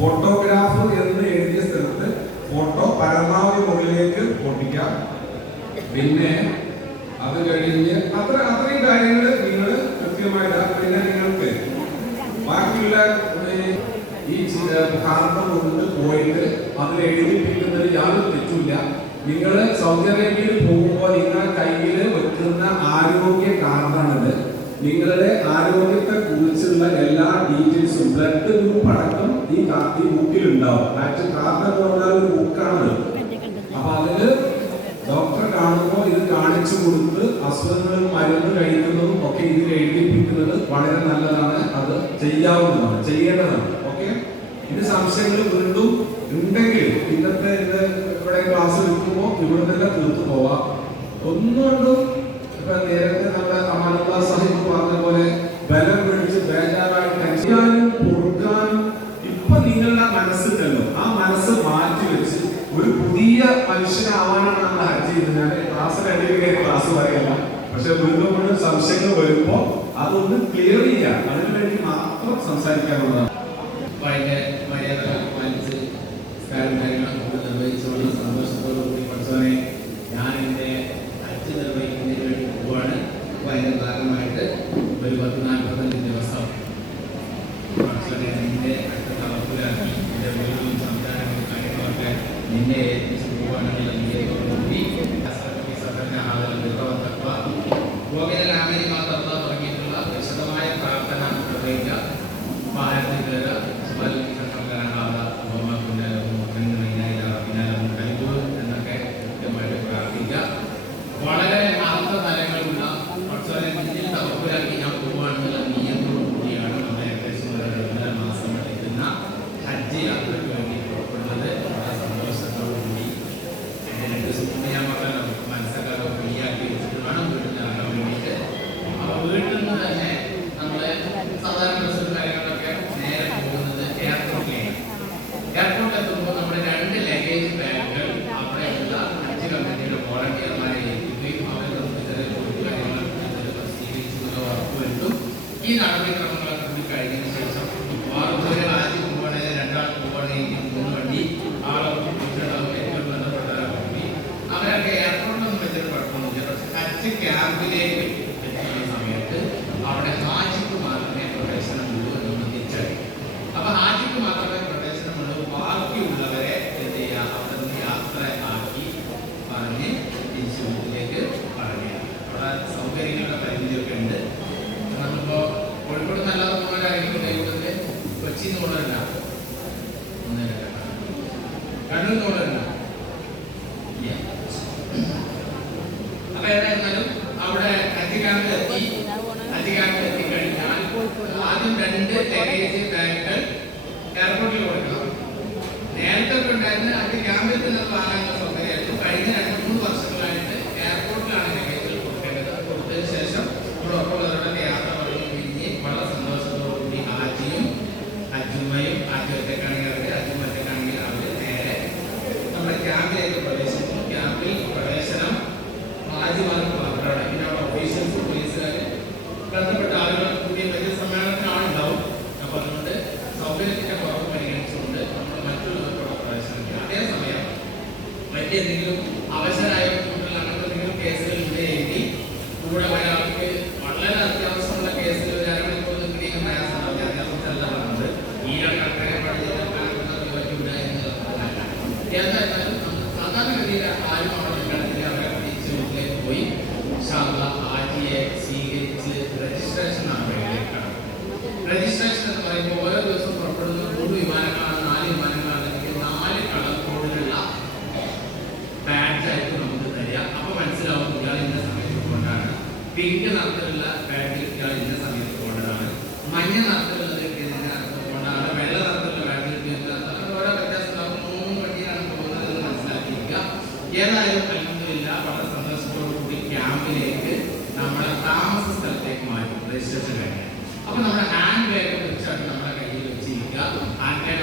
Photograph എന്ന് എഴുതിയ സ്ഥലത്ത് ഫോട്ടോ പരമാവധി മുകളിലേക്ക് പൊട്ടിക്കാം. പിന്നെ അത് കഴിഞ്ഞ് അത്രയും കാര്യങ്ങൾ നിങ്ങൾ കൃത്യമായിട്ട് പിന്നെ നിങ്ങൾക്ക് ബാക്കിയുള്ള ഈ കാർഡ് കൊണ്ട് പോയിട്ട് അതിൽ എഴുതിപ്പിക്കുന്നത് യാതൊരു തെറ്റില്ല. നിങ്ങൾ സൗദി അറേബ്യയിൽ പോകുമ്പോൾ നിങ്ങളുടെ കയ്യിൽ വെക്കുന്ന ആരോഗ്യ കാർഡാണിത്. നിങ്ങളുടെ ആരോഗ്യത്തെ കുറിച്ചുള്ള എല്ലാ ഡീറ്റെയിൽസും ബ്ലഡ് ഗ്രൂപ്പ് അടക്കം ഈ ബുക്കിൽ ഉണ്ടാവും. കാർഡ് എന്ന് പറഞ്ഞാൽ ഒരു ബുക്കാണ്. അപ്പൊ അതില് ഡോക്ടറെ കാണുമ്പോൾ ഇത് കാണിച്ചു കൊടുത്ത് അസുഖങ്ങളും മരുന്ന് കഴിക്കുന്നതും ഒക്കെ ഇതിൽ എഴുതിപ്പിക്കുന്നത് വളരെ നല്ലതാണ്. അത് ചെയ്യാവുന്നതാണ്, ചെയ്യേണ്ടതാണ്. ഓക്കെ, ഇത് സംശയങ്ങൾ വീണ്ടും ഉണ്ടെങ്കിൽ ഇന്നത്തെ ഇവിടെ ക്ലാസ് എടുക്കുമ്പോൾ ഇവിടെ തന്നെ തീർത്തു പോവാം. ഒന്നുകൊണ്ടും ഇപ്പൊ നേരത്തെ നമ്മുടെ അമാനുള്ള സാഹിബ് പറഞ്ഞ പോലെ ബലം പിടിച്ച് ബേജാറായി ടെൻഷനും പൊറുക്കാനും ഇപ്പൊ നിങ്ങളുടെ മനസ്സിലല്ലോ, ആ മനസ്സ് മാറ്റി വെച്ച് ഒരു പുതിയ മനുഷ്യനാവാനാണ് നമ്മൾ ഹജ്ജ് ചെയ്യുന്നത്. ഞാൻ ക്ലാസ് പറയല്ല, പക്ഷെ വീണ്ടും സംശയങ്ങൾ വരുമ്പോ അതൊന്ന് ക്ലിയർ ചെയ്യാം. അതിനുവേണ്ടി മാത്രം സംസാരിക്കാനുള്ളതാണ്. നിർവഹിച്ചുകൊണ്ട് സന്തോഷത്തോടു കൂടി പഠിച്ചവനെ ഞാൻ എൻ്റെ ഹജ്ജ് നിർവഹിക്കുന്നതിന് വേണ്ടി പോവുകയാണ്. അപ്പോൾ അതിൻ്റെ ഭാഗമായിട്ട് ഒരു 40-45 ദിവസം പഠിച്ചവനെ നിന്റെ അടുത്ത തളപ്പിലാക്കി എൻ്റെ വീടും സംവിധാനങ്ങളും കാര്യങ്ങളൊക്കെ നിന്നെ ഏൽപ്പിച്ച് പോവുകയാണെങ്കിൽ തുടങ്ങിയിട്ടുള്ള വിശദമായ പ്രാർത്ഥന നിർവഹിക്കുക. വാഹനത്തിൽ കയറുക, എന്നൊക്കെ കൃത്യമായിട്ട് പ്രാർത്ഥിക്കുക. വളരെ അർത്ഥതലങ്ങളുള്ള പഠിച്ചവരെ തവക്കുലാക്കി ഞാൻ പോവുകയാണെങ്കിൽ നിയമത്തോടു കൂടിയാണ് നമ്മൾ ഏകദേശം 2.5 മാസം എടുക്കുന്ന ഹജ്ജ് യാത്രയ്ക്ക് വേണ്ടി പുറപ്പെടുന്നത്. വളരെ സന്തോഷത്തോടു കൂടി ഞാൻ പറഞ്ഞല്ലോ, മനസ്സൊക്കെ ഫ്രീയാക്കി വെച്ചിട്ട് വേണം വീട്ടിൽ ഇറങ്ങാൻ വേണ്ടിയിട്ട്. അപ്പോൾ വീട്ടിൽ നിന്ന് തന്നെ നമ്മൾ സാധാരണ ബസ് കാര്യങ്ങളൊക്കെ നേരെ പോകുന്നത് എയർപോർട്ടിലേക്ക്. എയർപോർട്ടിൽ എത്തുമ്പോൾ നമ്മുടെ 2 ലഗേജ് ബാഗുകൾ അവിടെയുള്ള ഹജ്ജ് കമ്മിറ്റിയുടെ വോളണ്ടിയർമാരെ ഏൽപ്പിക്കുകയും അവരെ നമുക്ക് ചെറിയ കാര്യങ്ങൾ പരിശീലിച്ചുള്ള ഉറപ്പുവരുത്തും. ഈ നടപടിക്രമങ്ങളൊക്കെ കൂടി കഴിഞ്ഞതിന് ശേഷം ഒരു ആദ്യം പോവുകയാണെങ്കിൽ 2 ആൾ പോവുകയാണെങ്കിൽ 3 വണ്ടി ആളൊക്കെ ഏറ്റവും ബന്ധപ്പെട്ടവരെ കൂടി അവരൊക്കെ എയർപോർട്ടിലൊന്നും വെച്ചിട്ട് കുഴപ്പമൊന്നുമില്ല. പക്ഷെ ഹജ്ജ് ക്യാമ്പിലേക്ക് എത്തുന്ന സമയത്ത് അവിടെ ഹാജിക്ക് മാത്രമേ പ്രവേശനമുള്ളൂ എന്ന് തിരിച്ചറിയും. അപ്പൊ ഹാജിക്ക് മാത്രമേ പ്രവേശനമുള്ളൂ. ബാക്കിയുള്ളവരെ എന്ത് ചെയ്യുക, അവിടെ നിന്ന് യാത്ര ആക്കി പറഞ്ഞ് തിരിച്ചു വീട്ടിലേക്ക് പറയുക. അവിടെ സൗകര്യങ്ങളുടെ പരിമിതിയൊക്കെ ഉണ്ട്. നമ്മളിപ്പോ കോഴിക്കോട് നല്ലാതെ പോകുന്ന കാര്യങ്ങൾ ദൈവത്തിന് കൊച്ചിയിൽ നിന്ന് കൊണ്ടുവരില്ല, കണ്ണൂർ നിന്ന് കൊണ്ടുവരില്ല. അപ്പൊ ഏതായിരുന്നാലും അവിടെ ഹജ്ജ് ക്യാമ്പിൽ എത്തിക്കഴിഞ്ഞാൽ ആദ്യം 2 ലഗേജ് ബാഗുകൾ എയർപോർട്ടിൽ കൊടുക്കണം. നേരത്തെ ഒക്കെ ഉണ്ടായിരുന്ന ഹജ്ജ് ക്യാമ്പിൽ തന്നെ വാങ്ങാനുള്ള സൗകര്യമായിരുന്നു. കഴിഞ്ഞ 2-3 വർഷങ്ങളായിട്ട് എയർപോർട്ടിലാണ് ലഗേജുകൾ കൊടുക്കേണ്ടത്. കൊടുത്തതിന് ശേഷം ഇവിടെ ഒപ്പമുള്ളവരുടെ യാത്ര വളരെ പിരിഞ്ഞ് വളരെ സന്തോഷത്തോടുകൂടി ഹാജിയും ഹജ്ജുമയും ഹാജി ഒറ്റക്കാണെങ്കിൽ അവർ ഹജ്ജും ഒറ്റക്കാണെങ്കിൽ അവർ നേരെ നമ്മുടെ ക്യാമ്പിലേക്ക് പ്രവേശിക്കുന്നു. ക്യാമ്പിൽ പ്രവേശനം ഹാജിമാർക്ക് മാത്രമാണ്. പിന്നെ അവിടെ ഒഫീഷ്യൽസ്, പോലീസുകാർ, ബന്ധപ്പെട്ട ആളുകൾ കൂടിയ വലിയ സമ്മേളനത്തിനാണ് ഉണ്ടാവും. അപ്പൊ അതുകൊണ്ട് സൗകര്യത്തിന്റെ കുറവ് പരിഗണിച്ചുകൊണ്ട് നമ്മൾ മറ്റുള്ളവർക്കുള്ള പ്രവേശനത്തിന് അതേസമയം മറ്റെന്തെങ്കിലും അവശരായ കുട്ടികൾ അങ്ങനത്തെ എന്തെങ്കിലും കേസുകൾ ഇവിടെ എഴുതി കൂടെ ഒരാൾക്ക് വളരെ അത്യാവശ്യമുള്ള കേസുകൾ ഒരു അരമണിക്കൂർ നിൽക്കുന്ന പ്രയാസമുണ്ടാവില്ല. അത്യാവശ്യമല്ല പറഞ്ഞത് ഈ കണക്കെ പഠിച്ചിട്ട് പറ്റില്ല എന്നുള്ളതല്ല. എന്തായാലും സാധാരണഗതിയിൽ ആരും അവിടെ നിൽക്കണമെങ്കിൽ അവരെ പഠിച്ച് വീട്ടിലേക്ക് പോയി ആജിയെ സ്വീകരിച്ച് രജിസ്ട്രേഷൻ നടപടികളിലേക്കാണ്. രജിസ്ട്രേഷൻ എന്ന് പറയുമ്പോൾ ഓരോ ദിവസവും പുറപ്പെടുന്ന 3 വിമാനങ്ങളാണ്, 4 വിമാനങ്ങളാണ്. 4 കളർ കോഡിലുള്ള ബാഡ്ജായിട്ട് നമുക്ക് തരിക. അപ്പൊ മനസ്സിലാവും ഇയാൾ ഇന്ന സമയത്ത് കൊണ്ടാണ്. പിങ്ക് നിറത്തിലുള്ള ബാഡ്ജിൽ ഇയാൾ ഇന്ന സമയത്ത് കൊണ്ടതാണ്. മഞ്ഞ നിറത്തിലുള്ളത് കൊണ്ടാണ്. വെള്ള നിറത്തിലുള്ള ബാഡ്ജിൽ ഓരോ വ്യത്യാസം 3 വണ്ടിയാണ് പോകുന്നത് മനസ്സിലാക്കിയിരിക്കുക. ഏതായാലും അൽഹംദുലില്ല വളരെ സന്തോഷത്തോടു കൂടി ക്യാമ്പിലേക്ക് നമ്മുടെ താമസ സ്ഥലത്തേക്ക് മാറ്റും രജിസ്ട്രേഷൻ കഴിഞ്ഞാൽ. അപ്പൊ നമ്മുടെ ഹാൻഡ് ബാഗ് തീർച്ചയായിട്ടും നമ്മുടെ കയ്യിൽ വെച്ചിരിക്കുക. Hand bag